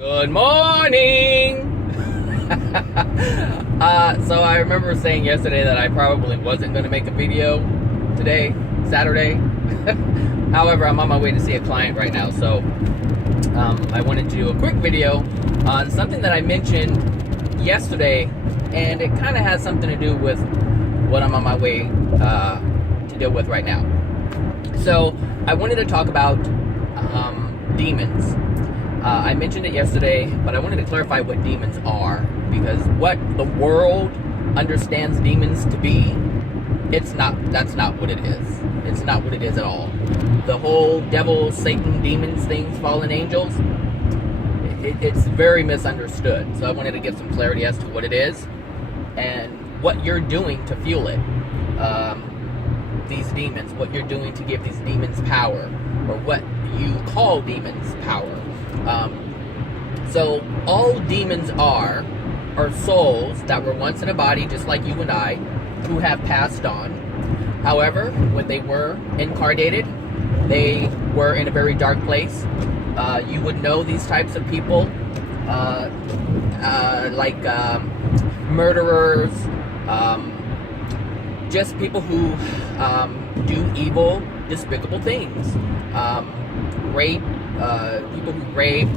Good morning! So I remember saying yesterday that I probably wasn't going to make a video today, Saturday. However, I'm on my way to see a client right now, so I wanted to do a quick video on something that I mentioned yesterday, and it kind of has something to do with what I'm on my way to deal with right now. So I wanted to talk about demons. I mentioned it yesterday, but I wanted to clarify what demons are, because what the world understands demons to be, that's not what it is. It's not what it is at all. The whole devil, Satan, demons things, fallen angels, it's very misunderstood. So I wanted to give some clarity as to what it is and what you're doing to fuel it. These demons, what you're doing to give these demons power, or what you call demons power. So all demons are souls that were once in a body, just like you and I, who have passed on. However, when they were incarnated, they were in a very dark place. You would know these types of people, like murderers, just people who do evil, despicable things, rape, people who rape,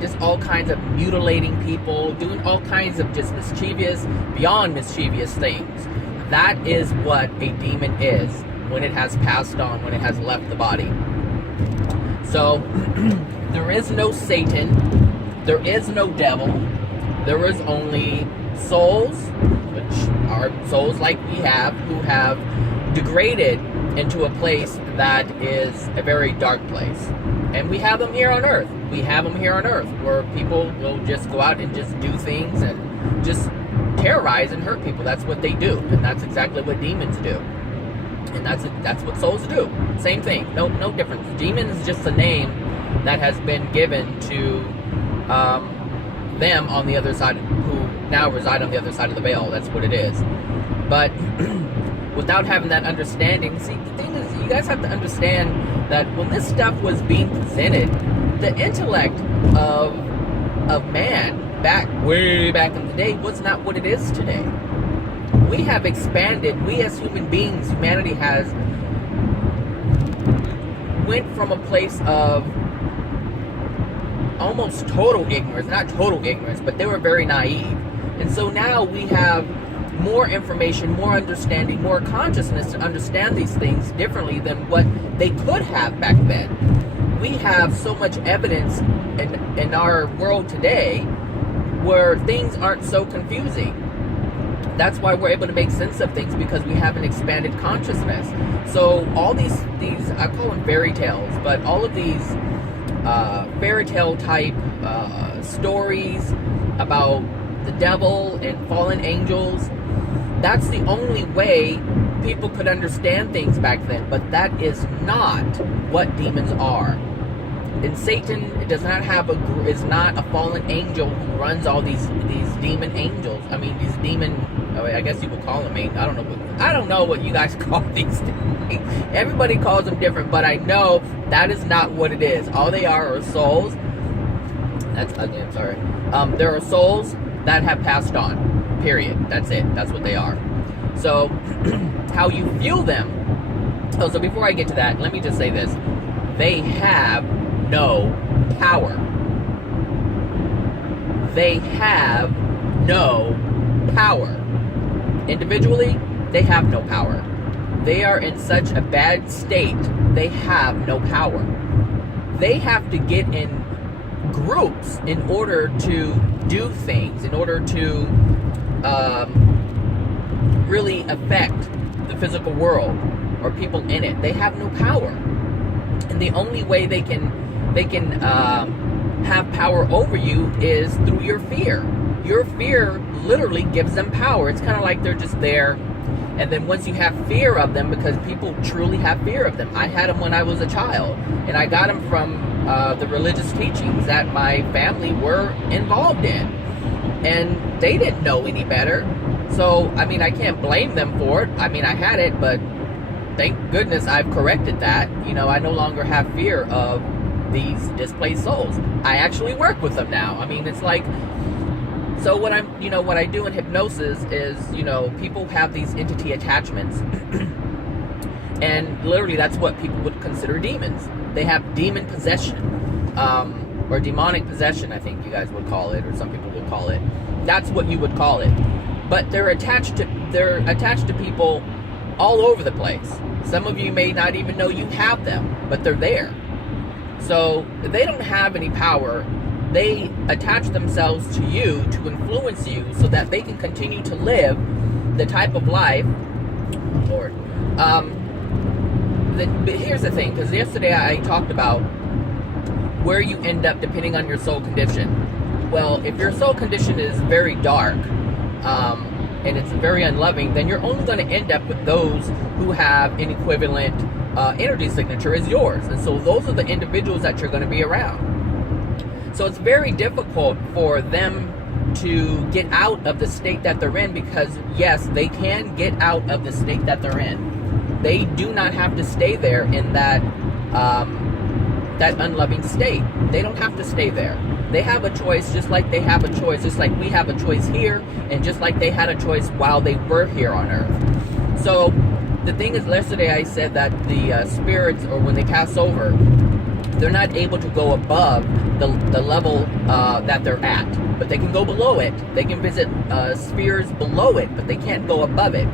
just all kinds of mutilating people, doing all kinds of just mischievous, beyond mischievous things. That is what a demon is when it has passed on, when it has left the body. So there is no Satan, there is no devil, there is only souls, which are souls like we have, who have degraded into a place that is a very dark place. And we have them here on earth. We have them here on earth, where people will just go out and just do things and just terrorize and hurt people. That's what they do, and that's exactly what demons do. And that's what souls do. Same thing. No difference. Demon is just a name that has been given to them on the other side, who now reside on the other side of the veil. That's what it is. But without having that understanding, see, the thing is, you guys have to understand that when this stuff was being presented, the intellect of man way back in the day was not what it is today. We have expanded. We as human beings, humanity has went from a place of almost total ignorance, not total ignorance, but they were very naive. And so now we have more information, more understanding, more consciousness to understand these things differently than what they could have back then. We have so much evidence in our world today where things aren't so confusing. That's why we're able to make sense of things, because we have an expanded consciousness. So all these I call them fairy tales, but all of these fairy tale type stories about the devil and fallen angels, that's the only way people could understand things back then. But that is not what demons are. And Satan does not have is not a fallen angel who runs all these demon angels. I mean, these demon, I guess you would call them, I don't know what you guys call these things. Everybody calls them different, but I know that is not what it is. All they are souls. That's ugly, I'm sorry. There are souls that have passed on. Period. That's it. That's what they are. So, how you feel them. Oh, so before I get to that, let me just say this. They have no power. They have no power. Individually, they have no power. They are in such a bad state, they have no power. They have to get in groups in order to do things, in order to really affect the physical world or people in it. They have no power, and the only way they can have power over you is through your fear. Your fear literally gives them power. It's kind of like they're just there, and then once you have fear of them, because people truly have fear of them. I had them when I was a child, and I got them from the religious teachings that my family were involved in. And they didn't know any better. So, I mean, I can't blame them for it. I mean, I had it, but thank goodness I've corrected that. You know, I no longer have fear of these displaced souls. I actually work with them now. I mean, it's like, so what what I do in hypnosis is, people have these entity attachments. And literally that's what people would consider demons. They have demon possession, or demonic possession, I think you guys would call it, or some people would call it. That's what you would call it. But they're attached to people all over the place. Some of you may not even know you have them, but they're there. So they don't have any power. They attach themselves to you to influence you so that they can continue to live the type of life, Lord. But here's the thing, because yesterday I talked about where you end up depending on your soul condition. Well, if your soul condition is very dark, and it's very unloving, then you're only going to end up with those who have an equivalent energy signature as yours. And so those are the individuals that you're going to be around. So it's very difficult for them to get out of the state that they're in, because yes, they can get out of the state that they're in. They do not have to stay there in that that unloving state. They don't have to stay there. They have a choice, just like they have a choice, just like we have a choice here, and just like they had a choice while they were here on Earth. So the thing is, yesterday I said that the spirits, or when they pass over, they're not able to go above the level that they're at, but they can go below it. They can visit spheres below it, but they can't go above it.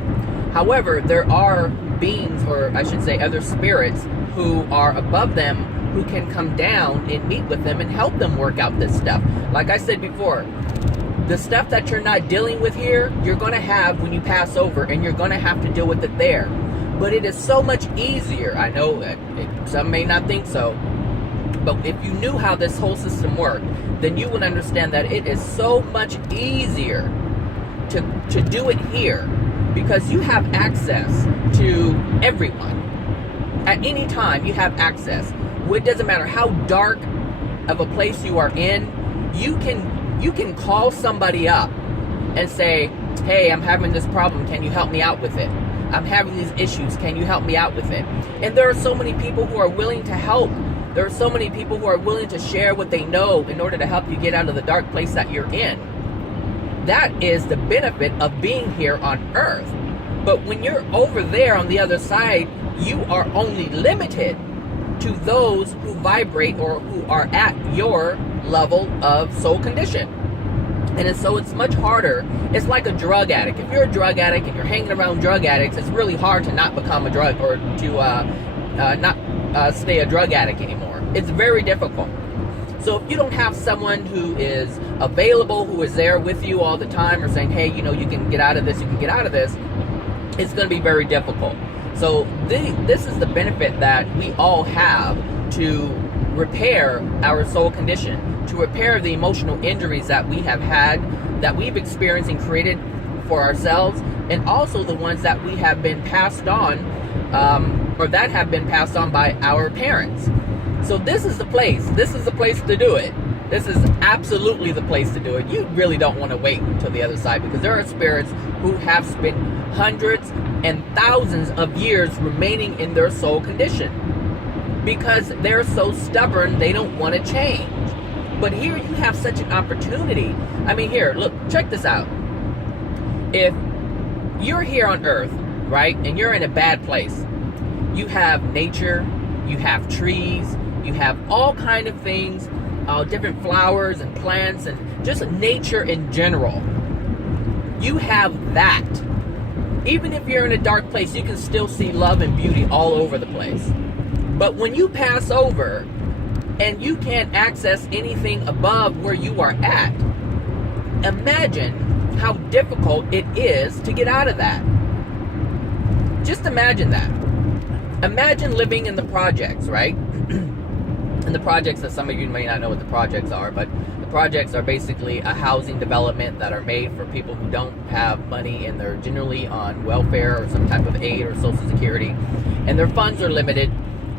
However, there are beings, or I should say other spirits, who are above them, who can come down and meet with them and help them work out this stuff. Like I said before, the stuff that you're not dealing with here, you're going to have when you pass over, and you're going to have to deal with it there. But it is so much easier. I know that some may not think so, but if you knew how this whole system worked, then you would understand that it is so much easier to do it here, because you have access to everyone. At any time, you have access. It doesn't matter how dark of a place you are in, you can call somebody up and say, hey, I'm having this problem, can you help me out with it? I'm having these issues, can you help me out with it? And there are so many people who are willing to help. There are so many people who are willing to share what they know in order to help you get out of the dark place that you're in. That is the benefit of being here on Earth. But when you're over there on the other side, you are only limited to those who vibrate or who are at your level of soul condition. And so it's much harder. It's like a drug addict. If you're a drug addict and you're hanging around drug addicts, it's really hard to not become a drug, or to not stay a drug addict anymore. It's very difficult. So if you don't have someone who is available, who is there with you all the time, or saying, hey, you can get out of this, you can get out of this, it's going to be very difficult. So this is the benefit that we all have to repair our soul condition, to repair the emotional injuries that we have had, that we've experienced and created for ourselves, and also the ones that we have been passed on, or that have been passed on by our parents. So this is the place. This is the place to do it. This is absolutely the place to do it. You really don't want to wait until the other side, because there are spirits who have spent hundreds and thousands of years remaining in their soul condition because they're so stubborn they don't want to change. But here you have such an opportunity. I mean, here, look, check this out. If you're here on Earth, right, and you're in a bad place, you have nature, you have trees, you have all kind of things, different flowers and plants, and just nature in general. You have that. Even if you're in a dark place, you can still see love and beauty all over the place. But when you pass over and you can't access anything above where you are at, imagine how difficult it is to get out of that. Just imagine that. Imagine living in the projects, right? And the projects, that some of you may not know what the projects are, but the projects are basically a housing development that are made for people who don't have money, and they're generally on welfare or some type of aid or social security, and their funds are limited,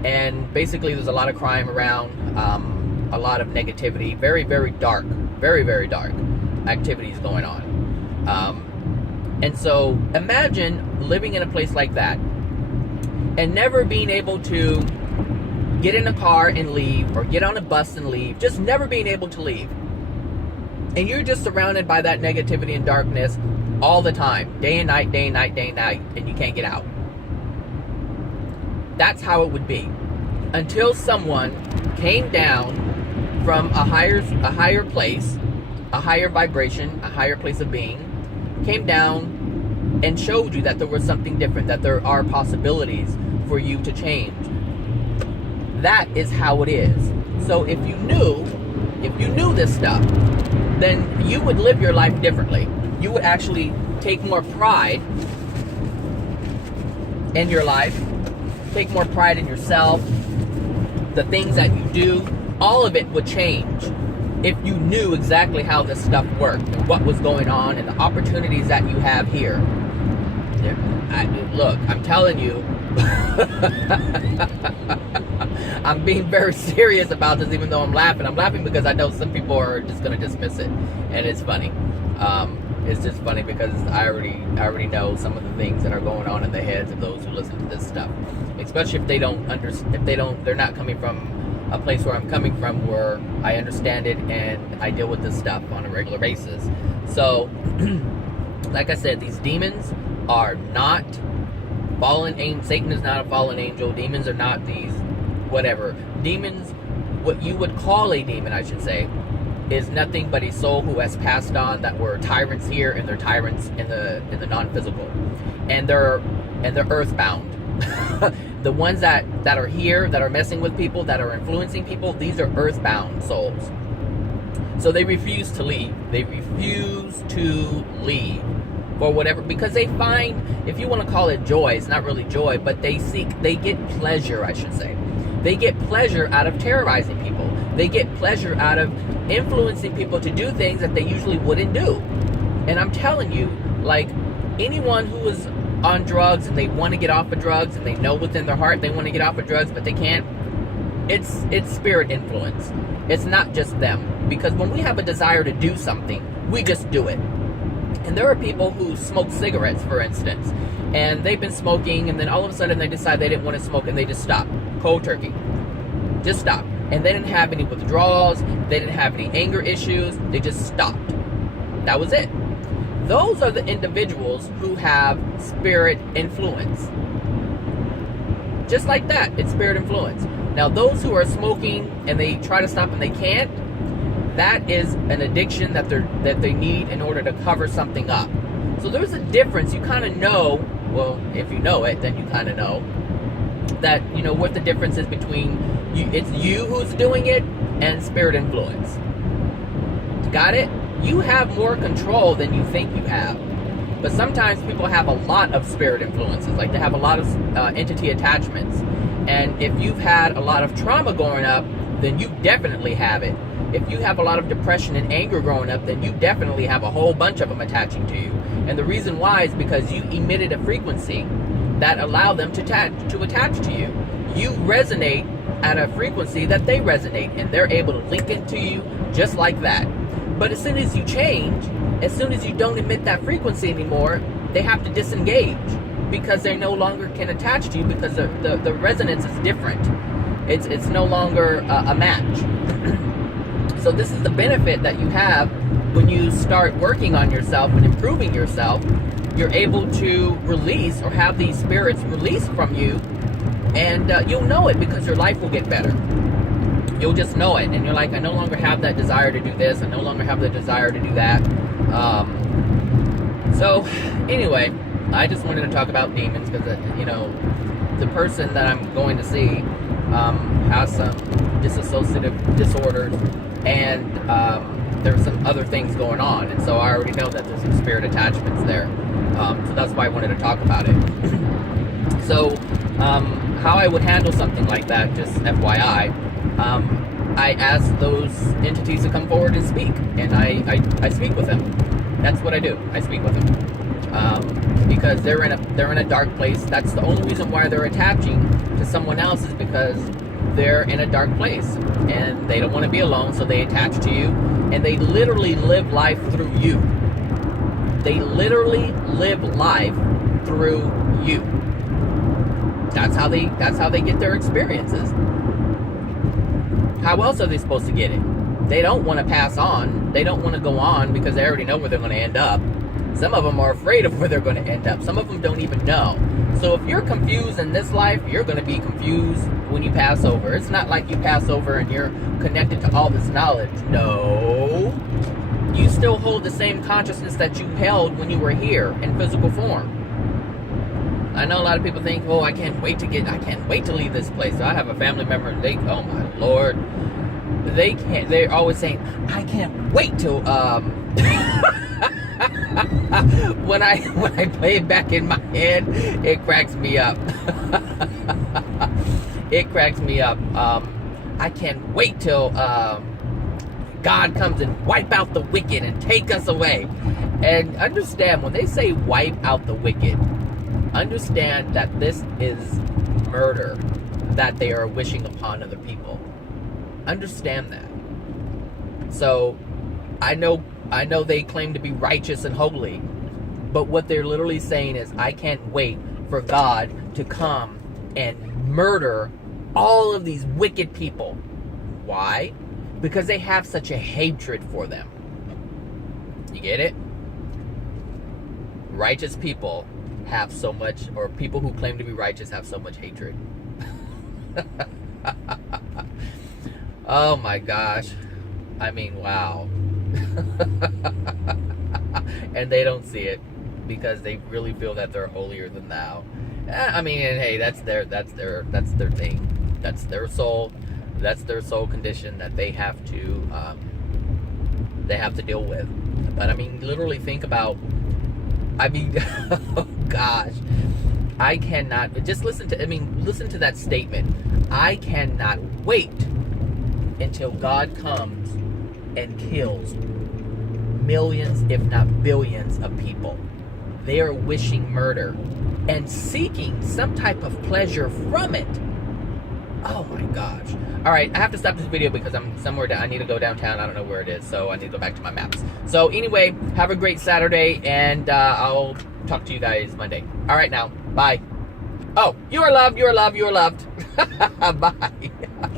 and basically there's a lot of crime around, a lot of negativity, very, very dark activities going on. And so imagine living in a place like that and never being able to get in a car and leave, or get on a bus and leave, just never being able to leave. And you're just surrounded by that negativity and darkness all the time, day and night, day and night, day and night, and you can't get out. That's how it would be. Until someone came down from a higher place, a higher vibration, a higher place of being, came down and showed you that there was something different, that there are possibilities for you to change. That is how it is. So if you knew this stuff, then you would live your life differently. You would actually take more pride in your life, take more pride in yourself, the things that you do. All of it would change if you knew exactly how this stuff worked and what was going on and the opportunities that you have here. Look, I'm telling you, I'm being very serious about this, even though I'm laughing. I'm laughing because I know some people are just going to dismiss it, and it's funny. It's just funny because I already know some of the things that are going on in the heads of those who listen to this stuff, especially if they're not coming from a place where I'm coming from, where I understand it and I deal with this stuff on a regular basis. So, like I said, these demons are not fallen angels. Satan is not a fallen angel. Demons are not these whatever. Demons, what you would call a demon, I should say, is nothing but a soul who has passed on, that were tyrants here and they're tyrants in the non-physical, and they're earthbound. The ones that are here, that are messing with people, that are influencing people, these are earthbound souls. So they refuse to leave. They refuse to leave for whatever, because they find, if you want to call it joy, it's not really joy, but they get pleasure, I should say. They get pleasure out of terrorizing people. They get pleasure out of influencing people to do things that they usually wouldn't do. And I'm telling you, like, anyone who is on drugs and they want to get off of drugs, and they know within their heart they want to get off of drugs but they can't, it's spirit influence. It's not just them, because when we have a desire to do something, we just do it. And there are people who smoke cigarettes, for instance, and they've been smoking, and then all of a sudden they decide they didn't want to smoke, and they just stop, cold turkey, just stop. And they didn't have any withdrawals, they didn't have any anger issues, they just stopped. That was it. Those are the individuals who have spirit influence. Just like that, it's spirit influence. Now, those who are smoking and they try to stop and they can't, that is an addiction that they need in order to cover something up. So there's a difference. You kind of know, well, if you know it, then you kind of know that, you know, what the difference is between it's you who's doing it and spirit influence. Got it? You have more control than you think you have. But sometimes people have a lot of spirit influences, like they have a lot of entity attachments. And if you've had a lot of trauma growing up, then you definitely have it. If you have a lot of depression and anger growing up, then you definitely have a whole bunch of them attaching to you. And the reason why is because you emitted a frequency that allowed them to attach to you. You resonate at a frequency that they resonate, and they're able to link into you just like that. But as soon as you change, as soon as you don't emit that frequency anymore, they have to disengage, because they no longer can attach to you, because the resonance is different. It's no longer a match. So this is the benefit that you have when you start working on yourself and improving yourself. You're able to release, or have these spirits released from you, and you'll know it, because your life will get better. You'll just know it, and you're like, I no longer have that desire to do this, I no longer have the desire to do that. So anyway, I just wanted to talk about demons, because you know, the person that I'm going to see has some dissociative disorders, and there's some other things going on, and so I already know that there's some spirit attachments there. So that's why I wanted to talk about it. So how I would handle something like that, just FYI, I ask those entities to come forward and speak, and I speak with them. That's what I do. I speak with them, because they're in a dark place. That's the only reason why they're attaching to someone else, is because they're in a dark place and they don't want to be alone, so they attach to you, and they literally live life through you. They literally live life through you. That's how they get their experiences. How else are they supposed to get it? They don't want to pass on. They don't want to go on because they already know where they're going to end up. Some of them are afraid of where they're going to end up. Some of them don't even know. So if you're confused in this life, you're going to be confused when you pass over. It's not like you pass over and you're connected to all this knowledge. No. You still hold the same consciousness that you held when you were here in physical form. I know a lot of people think, oh, I can't wait to leave this place. So I have a family member, oh my Lord. They're always saying, I can't wait till, when I play it back in my head, it cracks me up. It cracks me up. I can't wait till God comes and wipe out the wicked and take us away. And understand, when they say wipe out the wicked, understand that this is murder that they are wishing upon other people. Understand that. So I know they claim to be righteous and holy, but what they're literally saying is, I can't wait for God to come and murder all of these wicked people. Why? Because they have such a hatred for them. You get it? Righteous people have so much, or people who claim to be righteous have so much hatred. Oh my gosh. I mean, wow. And they don't see it because they really feel that they're holier than thou. I mean, and hey, that's their thing. That's their soul. That's their soul condition that they have to deal with. But I mean, literally think about, I mean, oh gosh, I cannot, just listen to that statement. I cannot wait until God comes and kills millions, if not billions of people. They are wishing murder and seeking some type of pleasure from it. Oh my gosh. Alright, I have to stop this video because I'm somewhere I need to go downtown. I don't know where it is, so I need to go back to my maps. So anyway, have a great Saturday, and I'll talk to you guys Monday. Alright now, bye. Oh, you are loved, you are loved, you are loved. Bye.